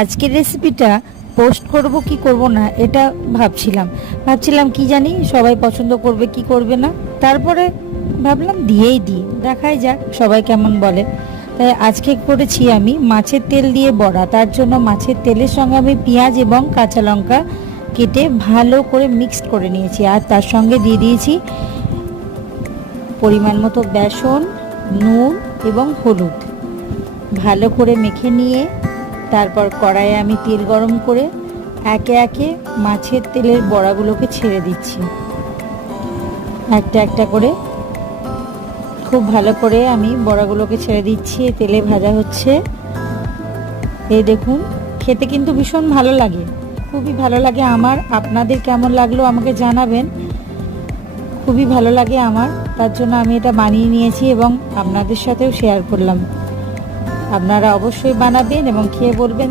আজকের রেসিপিটা পোস্ট করব কি করব না এটা ভাবছিলাম কি জানি সবাই পছন্দ করবে কি করবে না। তারপরে ভাবলাম দিয়েই দিই, দেখাই যাক সবাই কেমন বলে। তাই আজকে করেছি আমি মাছের তেল দিয়ে বড়া। তার জন্য মাছের তেলের সঙ্গে আমি পেঁয়াজ এবং কাঁচা লঙ্কা কেটে ভালো করে মিক্সড করে নিয়েছি, আর তার সঙ্গে দিয়ে দিয়েছি পরিমাণ মতো বেসন, নুন এবং হলুদ। ভালো করে মেখে নিয়ে তারপর কড়াইয়ে আমি তেল গরম করে একে একে মাছের তেলের বড়াগুলোকে ছেড়ে দিচ্ছি একটা একটা করে। খুব ভালো করে আমি বড়াগুলোকে ছেড়ে দিচ্ছি, তেলে ভাজা হচ্ছে। এই দেখুন, খেতে কিন্তু ভীষণ ভালো লাগে, খুবই ভালো লাগে আমার। আপনাদের কেমন লাগলো আমাকে জানাবেন। খুবই ভালো লাগে আমার, তার জন্য আমি এটা বানিয়ে নিয়েছি এবং আপনাদের সাথেও শেয়ার করলাম। আপনারা অবশ্যই বানাবেন এবং খেয়ে বলবেন